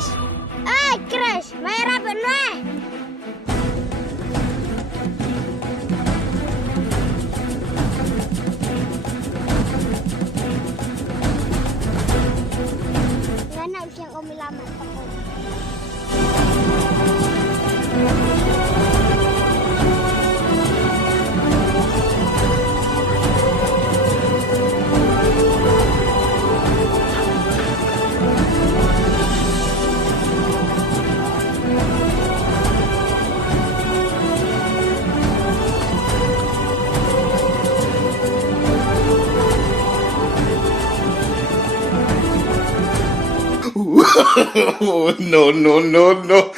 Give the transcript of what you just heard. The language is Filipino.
Chris! Ay, Chris! Mahirapan mo eh! Nganaw siyang umilaman ako. No, no, no, no.